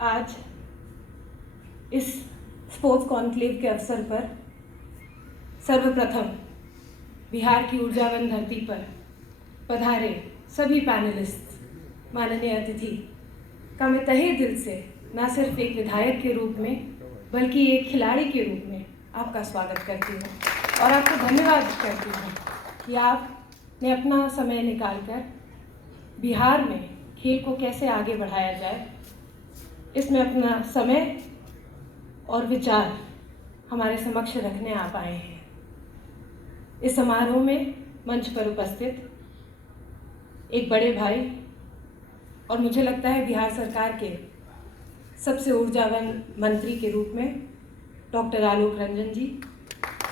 आज इस sports conclave के अवसर पर सर्वप्रथम बिहार की ऊर्जावन धरती पर पधारे सभी पैनलिस्ट, माननीय अतिथि का मैं तहे दिल से न सिर्फ एक विधायक के रूप में बल्कि एक खिलाड़ी के रूप में आपका स्वागत करती हूँ और आपको धन्यवाद करती हूँ कि आपने अपना समय निकालकर बिहार में खेल को कैसे आगे बढ़ाया जाए, इसमें अपना समय और विचार हमारे समक्ष रखने आप आए हैं। इस समारोह में मंच पर उपस्थित एक बड़े भाई और मुझे लगता है बिहार सरकार के सबसे ऊर्जावान मंत्री के रूप में डॉक्टर आलोक रंजन जी,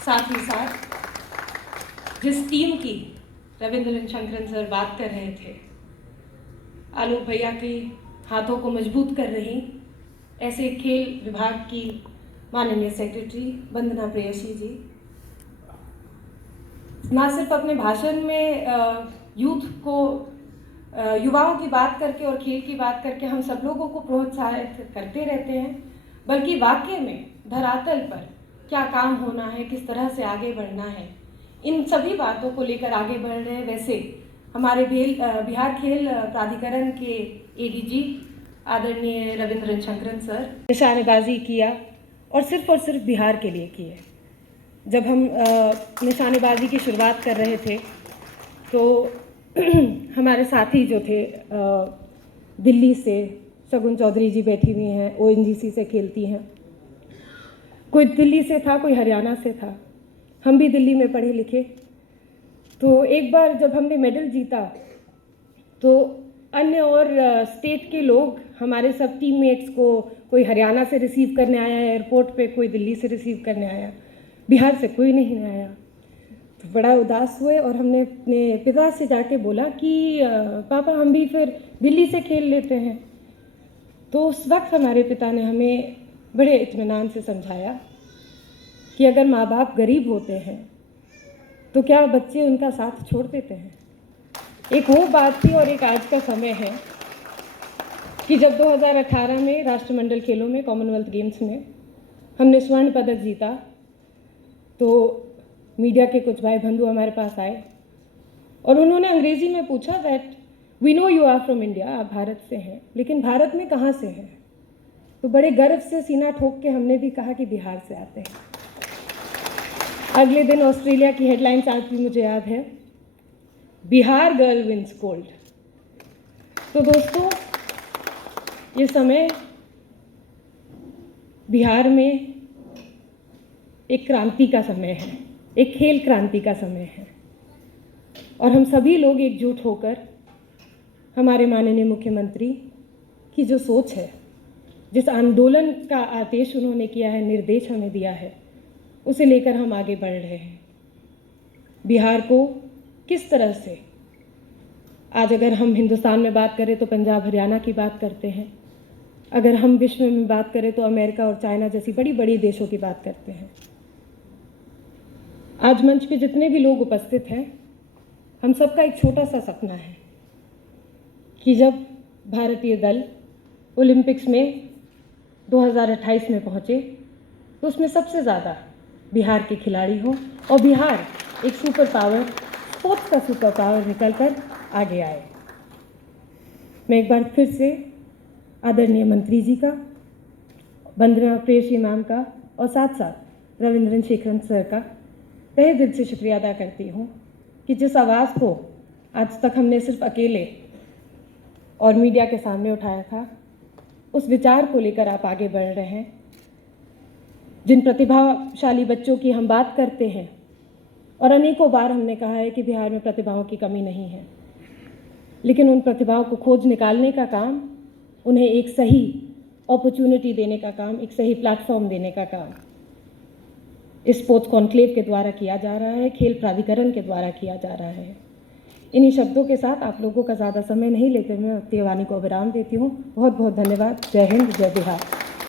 साथ ही साथ जिस टीम की रविंद्र रंजशंकरन सर बात कर रहे थे, आलोक भैया के हाथों को मजबूत कर रही ऐसे खेल विभाग की माननीय सेक्रेटरी वंदना प्रेयसी जी, ना सिर्फ अपने भाषण में युवाओं की बात करके और खेल की बात करके हम सब लोगों को प्रोत्साहित करते रहते हैं, बल्कि वाकई में धरातल पर क्या काम होना है, किस तरह से आगे बढ़ना है, इन सभी बातों को लेकर आगे बढ़ रहे हैं। वैसे हमारे बिहार खेल प्राधिकरण के एडीजी आदरणीय रविंद्र रंजशंकरन सर निशानेबाजी किया और सिर्फ बिहार के लिए की है। जब हम निशानेबाजी की शुरुआत कर रहे थे तो हमारे साथी जो थे दिल्ली से शगुन चौधरी जी बैठी हुई हैं, ओएनजीसी से खेलती हैं, कोई दिल्ली से था, कोई हरियाणा से था, हम भी दिल्ली में पढ़े लिखे। तो एक बार जब हमने मेडल जीता तो अन्य और स्टेट के लोग हमारे सब टीममेट्स को, कोई हरियाणा से रिसीव करने आया एयरपोर्ट पे, कोई दिल्ली से रिसीव करने आया, बिहार से कोई नहीं आया। तो बड़ा उदास हुए और हमने अपने पिता से जाके बोला कि पापा हम भी फिर दिल्ली से खेल लेते हैं। तो उस वक्त हमारे पिता ने हमें बड़े इत्मीनान से समझाया कि अगर माँ बाप गरीब होते हैं तो क्या बच्चे उनका साथ छोड़ देते हैं। एक वो बात थी और एक आज का समय है कि जब 2018 में राष्ट्रमंडल खेलों में, कॉमनवेल्थ गेम्स में हमने स्वर्ण पदक जीता तो मीडिया के कुछ भाई बंधु हमारे पास आए और उन्होंने अंग्रेजी में पूछा that we know you are from India, आप भारत से हैं, लेकिन भारत में कहाँ से हैं। तो बड़े गर्व से सीना ठोक के हमने भी कहा कि बिहार से आते हैं। अगले दिन ऑस्ट्रेलिया की हेडलाइंस आज भी मुझे याद है, बिहार गर्ल विंस गोल्ड। तो दोस्तों, ये समय बिहार में एक क्रांति का समय है, एक खेल क्रांति का समय है और हम सभी लोग एकजुट होकर हमारे माननीय मुख्यमंत्री की जो सोच है, जिस आंदोलन का आदेश उन्होंने किया है, निर्देश हमें दिया है, उसे लेकर हम आगे बढ़ रहे हैं। बिहार को किस तरह से, आज अगर हम हिंदुस्तान में बात करें तो पंजाब हरियाणा की बात करते हैं, अगर हम विश्व में बात करें तो अमेरिका और चाइना जैसी बड़ी बड़ी देशों की बात करते हैं। आज मंच पे जितने भी लोग उपस्थित हैं, हम सबका एक छोटा सा सपना है कि जब भारतीय दल ओलंपिक्स में 2028 में पहुँचे तो उसमें सबसे ज़्यादा बिहार के खिलाड़ी हों और बिहार एक सुपर पावर, स्पोर्ट्स का सुपर पावर निकल कर आगे आए। मैं एक बार फिर से आदरणीय मंत्री जी का, वंदना प्रेयसी मैम का और साथ साथ रविंद्र रंजशेखरन सर का तहे दिल से शुक्रिया अदा करती हूँ कि जिस आवाज़ को आज तक हमने सिर्फ अकेले और मीडिया के सामने उठाया था, उस विचार को लेकर आप आगे बढ़ रहे हैं। जिन प्रतिभाशाली बच्चों की हम बात करते हैं और अनेकों बार हमने कहा है कि बिहार में प्रतिभाओं की कमी नहीं है, लेकिन उन प्रतिभाओं को खोज निकालने का काम, उन्हें एक सही अपॉर्चुनिटी देने का काम, एक सही प्लेटफॉर्म देने का काम इस स्पोर्ट्स कॉन्क्लेव के द्वारा किया जा रहा है, खेल प्राधिकरण के द्वारा किया जा रहा है। इन्हीं शब्दों के साथ आप लोगों का ज़्यादा समय नहीं लेते मैं अपनी वाणी को विराम देती हूँ। बहुत बहुत धन्यवाद। जय हिंद, जय बिहार।